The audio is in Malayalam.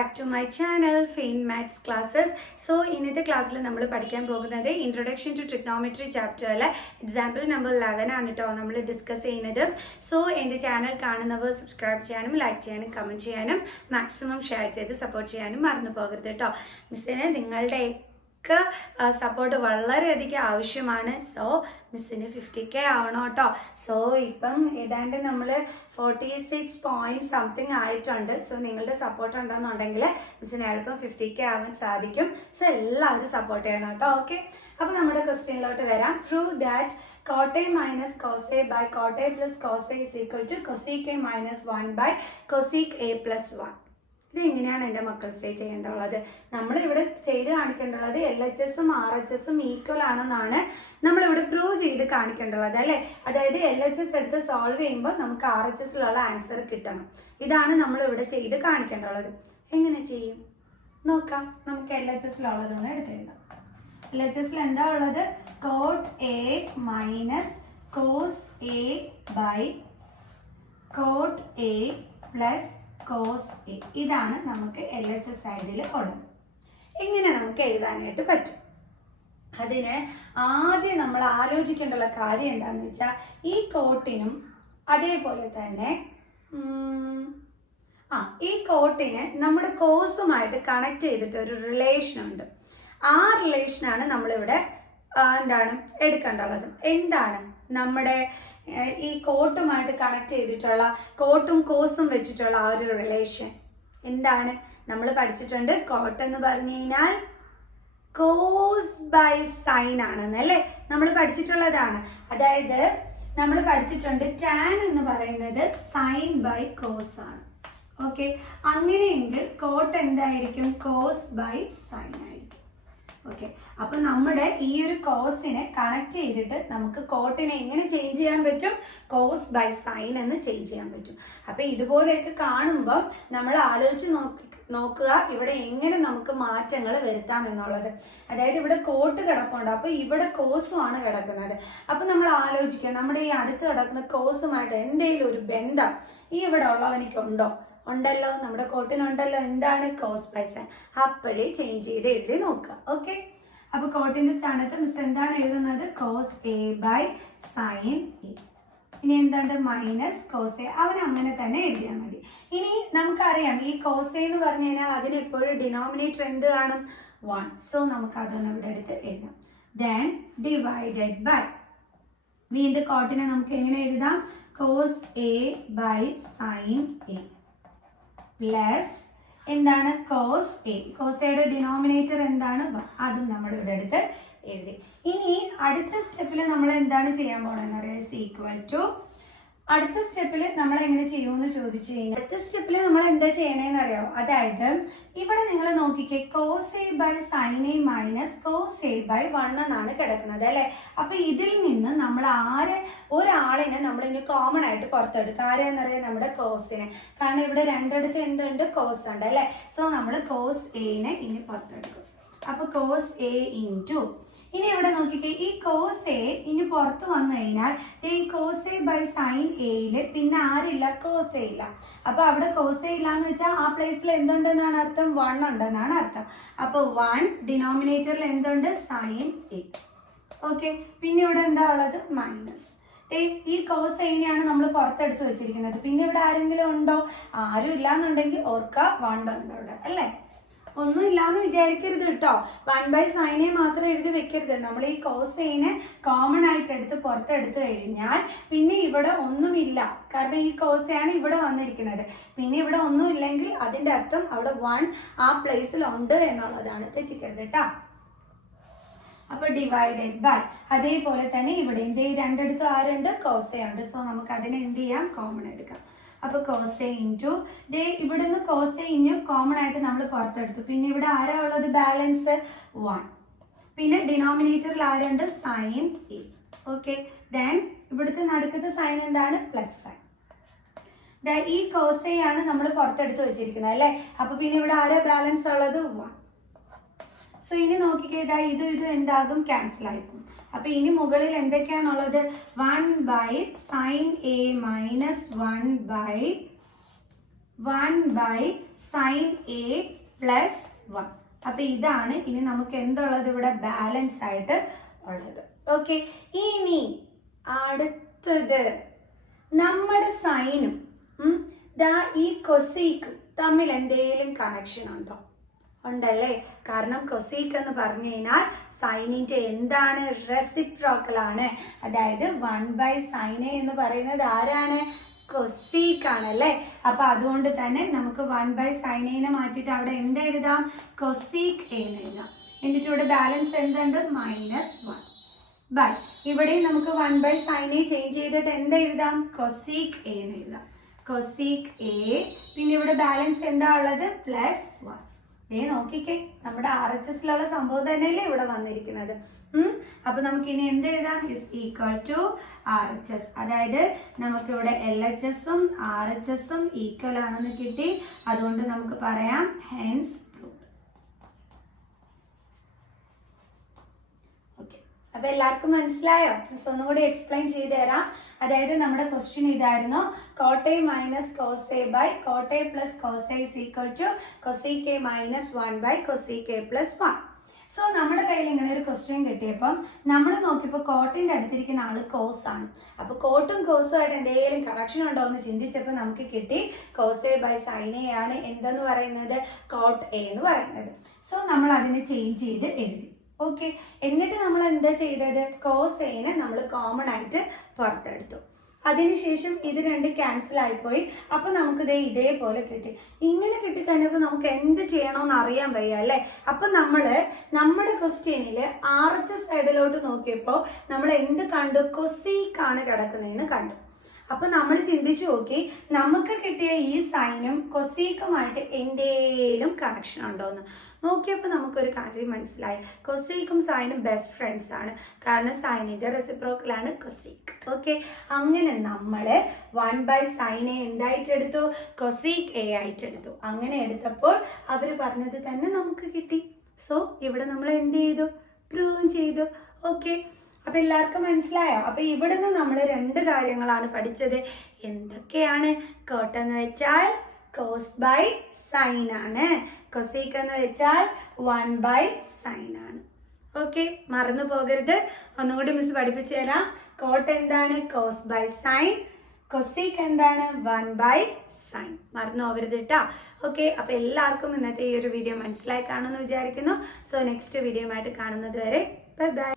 back to my channel Fane Maths Classes. So ഇന്നത്തെ ക്ലാസ്സിൽ നമ്മൾ പഠിക്കാൻ പോകുന്നത് ഇൻട്രൊഡക്ഷൻ ടു ട്രിഗ്നോമെട്രി ചാപ്റ്ററിലെ എക്സാമ്പിൾ നമ്പർ 11 ആണ് കേട്ടോ നമ്മൾ ഡിസ്കസ് ചെയ്യുന്നത്. സോ എൻ്റെ ചാനൽ കാണുന്നവർ സബ്സ്ക്രൈബ് ചെയ്യാനും ലൈക്ക് ചെയ്യാനും കമൻറ്റ് ചെയ്യാനും മാക്സിമം ഷെയർ ചെയ്ത് സപ്പോർട്ട് ചെയ്യാനും മറന്നു പോകരുത് കേട്ടോ. മിസ്സിന് നിങ്ങളുടെ സപ്പോർട്ട് വളരെയധികം ആവശ്യമാണ്. സോ മിസ്സിന് 50K ആവണം കേട്ടോ. സോ ഇപ്പം ഏതാണ്ട് നമ്മൾ 46 പോയിന്റ് സംതിങ് ആയിട്ടുണ്ട്. സോ നിങ്ങളുടെ സപ്പോർട്ട് ഉണ്ടെന്നുണ്ടെങ്കിൽ മിസ്സിന് എളുപ്പം 50K ആവാൻ സാധിക്കും. സോ എല്ലാവരും സപ്പോർട്ട് ചെയ്യണം കേട്ടോ. ഓക്കെ, അപ്പോൾ നമ്മുടെ ക്വസ്റ്റ്യനിലോട്ട് വരാം. Prove that cot A minus cos A by cot A plus cos A is equal to cosec A minus 1 by cosec A plus 1. ഇത് എങ്ങനെയാണ് എൻ്റെ മക്കൾ ചെയ്യേണ്ടത്? നമ്മളിവിടെ ചെയ്ത് കാണിക്കേണ്ടത് LHSഉം RHSഉം ഈക്വൽ ആണെന്നാണ് നമ്മളിവിടെ പ്രൂവ് ചെയ്ത് കാണിക്കേണ്ടത് അല്ലേ. അതായത് LHS എടുത്ത് സോൾവ് ചെയ്യുമ്പോൾ നമുക്ക് RHSലുള്ള ആൻസർ കിട്ടണം. ഇതാണ് നമ്മളിവിടെ ചെയ്ത് കാണിക്കേണ്ടത്. എങ്ങനെ ചെയ്യും നോക്കാം. നമുക്ക് LHSലുള്ളതൊന്ന് എടുത്തെഴുതാം. LHSൽ എന്താ ഉള്ളത്? cot A minus cos A by cot A plus cos A. ഇതാണ് നമുക്ക് LHS സൈഡിൽ ഉള്ളത്. ഇങ്ങനെ നമുക്ക് എഴുതാനായിട്ട് പറ്റും. അതിന് ആദ്യം നമ്മൾ ആലോചിക്കേണ്ടുള്ള കാര്യം എന്താണെന്ന് വെച്ചാൽ ഈ കോട്ടിനും അതേപോലെ തന്നെ ഈ കോട്ടിന് നമ്മുടെ കോസുമായിട്ട് കണക്ട് ചെയ്തിട്ട് ഒരു റിലേഷൻ ഉണ്ട്. ആ റിലേഷനാണ് നമ്മളിവിടെ എടുക്കേണ്ടുള്ളത്. എന്താണ് നമ്മുടെ ഈ കോട്ടുമായിട്ട് കണക്ട് ചെയ്തിട്ടുള്ള കോട്ടും കോസും വെച്ചിട്ടുള്ള ആ ഒരു റിലേഷൻ എന്താണ്? നമ്മൾ പഠിച്ചിട്ടുണ്ട് കോട്ട് എന്ന് പറഞ്ഞു കഴിഞ്ഞാൽ കോസ് ബൈ സൈൻ ആണെന്നല്ലേ നമ്മൾ പഠിച്ചിട്ടുള്ളതാണ്. അതായത് നമ്മൾ പഠിച്ചിട്ടുണ്ട് ടാൻ എന്ന് പറയുന്നത് സൈൻ ബൈ കോസ് ആണ്. ഓക്കെ, അങ്ങനെയെങ്കിൽ കോട്ട് എന്തായിരിക്കും? കോസ് ബൈ സൈൻ ആയിരിക്കും. ഓക്കെ, അപ്പൊ നമ്മുടെ ഈ ഒരു കോസിനെ കണക്ട് ചെയ്തിട്ട് നമുക്ക് കോട്ടിനെ എങ്ങനെ ചേഞ്ച് ചെയ്യാൻ പറ്റും? കോസ് ബൈ സൈൻ എന്ന് ചേഞ്ച് ചെയ്യാൻ പറ്റും. അപ്പൊ ഇതുപോലെയൊക്കെ കാണുമ്പോൾ നമ്മൾ ആലോചിച്ച് നോക്കുക ഇവിടെ എങ്ങനെ നമുക്ക് മാറ്റങ്ങൾ വരുത്താം എന്നുള്ളത്. അതായത് ഇവിടെ കോട്ട് കിടപ്പുണ്ട്, അപ്പൊ ഇവിടെ കോസും ആണ് കിടക്കുന്നത്. അപ്പൊ നമ്മൾ ആലോചിക്കുക നമ്മുടെ ഈ അടുത്ത് കിടക്കുന്ന കോസുമായിട്ട് എന്തെങ്കിലും ഒരു ബന്ധം ഈ ഇവിടെ ഉള്ളവനിക്കുണ്ടോ? ഉണ്ടല്ലോ, നമ്മുടെ കോട്ടിനുണ്ടല്ലോ. എന്താണ്? Cos by sine. അപ്പോഴേ ചേഞ്ച് ചെയ്ത് എഴുതി നോക്കുക. ഓക്കെ, അപ്പൊ കോട്ടിന്റെ സ്ഥാനത്ത് മിസ് എന്താണ് എഴുതുന്നത്? Cos A by sine A. ഇനി എന്താണ്? Minus cos A. അവന് അങ്ങനെ തന്നെ എഴുതിയാൽ മതി. ഇനി നമുക്കറിയാം ഈ കോസ് എ എന്ന് പറഞ്ഞു കഴിഞ്ഞാൽ അതിന് എപ്പോഴും ഡിനോമിനേറ്റർ എന്ത് കാണും? 1. സോ നമുക്ക് അതൊന്ന് ഇവിടെ എടുത്ത് എഴുതാം. ദെൻ ഡിവൈഡഡ് ബൈ, വീണ്ടും കോട്ടിനെ നമുക്ക് എങ്ങനെ എഴുതാം? Cos A by sine A plus എന്താണ്? Cos A. കോസ് എയുടെ ഡിനോമിനേറ്റർ എന്താണ്? അതും നമ്മൾ ഇവിടെ എടുത്ത് എഴുതി. ഇനി അടുത്ത സ്റ്റെപ്പിൽ നമ്മൾ എന്താണ് ചെയ്യാൻ പോകണമെന്ന് അറിയാം? ഈക്വൽ ടു അടുത്ത സ്റ്റെപ്പിൽ നമ്മൾ എങ്ങനെ ചെയ്യുമെന്ന് ചോദിച്ചു കഴിഞ്ഞാൽ അടുത്ത സ്റ്റെപ്പിൽ നമ്മൾ എന്താ ചെയ്യണേന്ന് അറിയാമോ? അതായത് ഇവിടെ നിങ്ങൾ നോക്കിക്കേ, cos A by sine A minus cos A by 1 എന്നാണ് കിടക്കുന്നത് അല്ലെ. അപ്പൊ ഇതിൽ നിന്ന് നമ്മൾ ഒരാളിനെ നമ്മൾ ഇനി കോമൺ ആയിട്ട് പുറത്തെടുക്കുക. ആരെന്നറിയാം? നമ്മുടെ കോസിനെ. കാരണം ഇവിടെ രണ്ടിടത്ത് എന്തുണ്ട്? കോസ് ഉണ്ട് അല്ലെ. സോ നമ്മൾ കോസ് എനെ ഇനി പുറത്തെടുക്കും. അപ്പൊ കോസ് എ ഇൻറ്റു, ഇനി ഇവിടെ നോക്കിക്കേ, ഈ കോസ് എ ഇനി പുറത്ത് വന്നു കഴിഞ്ഞാൽ ഈ കോസ് എ ബൈ സൈൻ എയില് പിന്നെ ആരില്ല? കോസ് എ ഇല്ല. അപ്പൊ അവിടെ കോസ് എ ഇല്ലാന്ന് വെച്ചാൽ ആ പ്ലേസിൽ എന്തുണ്ടെന്നാണ് അർത്ഥം? 1 ഉണ്ടെന്നാണ് അർത്ഥം. അപ്പൊ 1 ഡിനോമിനേറ്ററിൽ എന്തുണ്ട്? Sine A. ഓക്കെ, പിന്നെ ഇവിടെ എന്താ ഉള്ളത്? മൈനസ്. ഈ കോസ് എനെയാണ് നമ്മൾ പുറത്തെടുത്ത് വെച്ചിരിക്കുന്നത്. പിന്നെ ഇവിടെ ആരെങ്കിലും ഉണ്ടോ? ആരും ഇല്ലാന്നുണ്ടെങ്കിൽ ഓർക്ക 1 ഉണ്ട് ഇവിടെ അല്ലേ. ഒന്നും ഇല്ലാന്ന് വിചാരിക്കരുത് കേട്ടോ. 1 ബൈ സൈനെ മാത്രം എഴുതി വെക്കരുത്. നമ്മൾ ഈ കോസ് എനെ കോമൺ ആയിട്ട് എടുത്ത് പുറത്തെടുത്ത് കഴിഞ്ഞാൽ പിന്നെ ഇവിടെ ഒന്നുമില്ല. കാരണം ഈ കോസയാണ് ഇവിടെ വന്നിരിക്കുന്നത്. പിന്നെ ഇവിടെ ഒന്നും ഇല്ലെങ്കിൽ അതിന്റെ അർത്ഥം അവിടെ 1 ആ പ്ലേസിൽ ഉണ്ട് എന്നുള്ളതാണ്. തെറ്റിക്കരുത് കേട്ടോ. അപ്പൊ ഡിവൈഡഡ് ബൈ, അതേപോലെ തന്നെ ഇവിടെ രണ്ടിടത്തും ആരുണ്ട്? കോസ ഉണ്ട്. സോ നമുക്ക് അതിനെ എന്ത് ചെയ്യാം? കോമൺ എടുക്കാം. അപ്പൊ കോസ് എ ഇൻറ്റു ഇവിടുന്ന് കോസ് എ ഇഞ്ഞു കോമൺ ആയിട്ട് നമ്മൾ പുറത്തെടുത്തു. പിന്നെ ഇവിടെ ആരാ ഉള്ളത്? ബാലൻസ് 1. പിന്നെ ഡിനോമിനേറ്ററിൽ ആരുണ്ട്? Sine A. ഓക്കെ, ദെൻ ഇവിടുത്തെ നടുക്കത്തെ സൈൻ എന്താണ്? Plus sine. ഈ കോസ് എ ആണ് നമ്മൾ പുറത്തെടുത്ത് വെച്ചിരിക്കുന്നത് അല്ലെ. അപ്പൊ പിന്നെ ഇവിടെ ആരാ ബാലൻസ് ഉള്ളത്? 1. സോ ഇനി നോക്കിക്കേ, ഇതും എന്താകും? ക്യാൻസൽ ആയിപ്പോകും. അപ്പൊ ഇനി മുകളിൽ എന്തൊക്കെയാണുള്ളത്? 1 by sine A minus 1 by 1/sin A plus 1. അപ്പൊ ഇതാണ് ഇനി നമുക്ക് എന്തുള്ളത് ഇവിടെ ബാലൻസ് ആയിട്ട് ഉള്ളത്. ഓക്കെ, ഇനി അടുത്തത് നമ്മുടെ സൈനും ഈ കൊസീക്കും തമ്മിൽ എന്തെങ്കിലും കണക്ഷൻ ഉണ്ടോ? ഉണ്ടല്ലേ. കാരണം കൊസീക്ക് എന്ന് പറഞ്ഞു കഴിഞ്ഞാൽ സൈനിന്റെ എന്താണ്? റെസിപ്രോക്കൽ ആണ്. അതായത് 1/sin A എന്ന് പറയുന്നത് ആരാണ്? കൊസീക്ക് ആണല്ലേ. അപ്പൊ അതുകൊണ്ട് തന്നെ നമുക്ക് 1/sin A മാറ്റിയിട്ട് അവിടെ എന്ത് എഴുതാം? കൊസീക്ക് A എന്ന് എഴുതാം. എന്നിട്ട് ഇവിടെ ബാലൻസ് എന്തുണ്ട്? -1. ബൈ ഇവിടെ നമുക്ക് 1/sin A ചേഞ്ച് ചെയ്തിട്ട് എന്ത് എഴുതാം? കൊസീക്ക് A എന്ന് എഴുതാം. Cosec A. പിന്നെ ഇവിടെ ബാലൻസ് എന്താ ഉള്ളത്? +1. നോക്കിക്കേ, നമ്മുടെ RHSലുള്ള സംഭവം തന്നെയല്ലേ ഇവിടെ വന്നിരിക്കുന്നത്. അപ്പൊ നമുക്ക് ഇനി എന്ത് എഴുതാം? Is equal to RHS. അതായത് നമുക്ക് ഇവിടെ LHSഉം RHSഉം ഈക്വൽ ആണെന്ന് കിട്ടി. അതുകൊണ്ട് നമുക്ക് പറയാം ഹെൻസ് പ്രൂവ്ഡ്. ഓക്കെ, അപ്പൊ എല്ലാവർക്കും മനസ്സിലായോ? ഒന്നുകൂടി എക്സ്പ്ലെയിൻ ചെയ്തു തരാം. അതായത് നമ്മുടെ ക്വസ്റ്റ്യൻ ഇതായിരുന്നു, cot A minus cos A by cot A plus cos A is equal to cosec A minus 1 by cosec A plus 1. So നമ്മുടെ കയ്യിൽ ഇങ്ങനെ ഒരു ക്വസ്റ്റ്യൻ കിട്ടിയപ്പം നമ്മൾ നോക്കിയപ്പോൾ കോട്ടിന്റെ അടുത്തിരിക്കുന്ന ആള് കോസ് ആണ്. അപ്പൊ കോട്ടും കോസും ആയിട്ട് എന്തെങ്കിലും കണക്ഷൻ ഉണ്ടോ എന്ന് ചിന്തിച്ചപ്പോൾ നമുക്ക് കിട്ടി cos A by sin A ആണ് എന്തെന്ന് പറയുന്നത്? cot A എന്ന് പറയുന്നത്. സോ നമ്മൾ അതിനെ ചേഞ്ച് ചെയ്ത് എഴുതി. ഓക്കെ, എന്നിട്ട് നമ്മൾ എന്താ ചെയ്തത്? cos A നെ നമ്മൾ കോമൺ ആയിട്ട് പുറത്തെടുത്തു. അതിനുശേഷം ഇത് രണ്ട് ക്യാൻസൽ ആയിപ്പോയി. അപ്പൊ നമുക്ക് ഇതേപോലെ കിട്ടി. ഇങ്ങനെ കിട്ടിക്കഴിഞ്ഞപ്പോൾ നമുക്ക് എന്ത് ചെയ്യണമെന്ന് അറിയാൻ വയ്യ അല്ലേ. അപ്പൊ നമ്മുടെ ക്വസ്റ്റ്യനില് RHS സൈഡിലോട്ട് നോക്കിയപ്പോൾ നമ്മൾ എന്ത് കണ്ടു? കൊസീക്ക് ആണ് കിടക്കുന്നതെന്ന് കണ്ടു. അപ്പൊ നമ്മൾ ചിന്തിച്ചു നോക്കി, നമുക്ക് കിട്ടിയ ഈ സൈനും കൊസീക്കുമായിട്ട് എന്തേലും കണക്ഷൻ ഉണ്ടോന്ന് നോക്കിയപ്പോൾ നമുക്കൊരു കാര്യം മനസ്സിലായി. കൊസീക്കും സൈനും ബെസ്റ്റ് ഫ്രണ്ട്സ് ആണ്. കാരണം സൈനിന്റെ റെസിപ്രോക്കൽ ആണ് കൊസീക്ക്. ഓക്കെ, അങ്ങനെ നമ്മൾ 1/sin A എന്തായിട്ട് എടുത്തു? കൊസീക്ക് A ആയിട്ട് എടുത്തു. അങ്ങനെ എടുത്തപ്പോൾ അവർ പറഞ്ഞത് തന്നെ നമുക്ക് കിട്ടി. സോ ഇവിടെ നമ്മൾ എന്ത് ചെയ്തു? പ്രൂവ് ചെയ്തു. ഓക്കെ, അപ്പൊ എല്ലാവർക്കും മനസ്സിലായോ? അപ്പൊ ഇവിടുന്ന് നമ്മൾ രണ്ട് കാര്യങ്ങളാണ് പഠിച്ചത്. എന്തൊക്കെയാണ്? കോട്ട് എന്ന് വെച്ചാൽ കോസ് ബൈ സൈൻ ആണ്. കൊസീക്ക് എന്ന് വെച്ചാൽ 1/sin ആണ്. ഓക്കെ, മറന്നു പോകരുത്. ഒന്നുകൂടി മിസ് പഠിപ്പിച്ചു തരാം. കോട്ട് എന്താണ്? Cos by sign. കൊസീക്ക് എന്താണ്? 1/sin. മറന്നു പോകരുത് കേട്ടോ. ഓക്കെ, അപ്പൊ എല്ലാവർക്കും ഇന്നത്തെ ഈ ഒരു വീഡിയോ മനസ്സിലായി കാണുമെന്ന് വിചാരിക്കുന്നു. സോ നെക്സ്റ്റ് വീഡിയോ ആയിട്ട് കാണുന്നത് വരെ ബൈ ബൈ.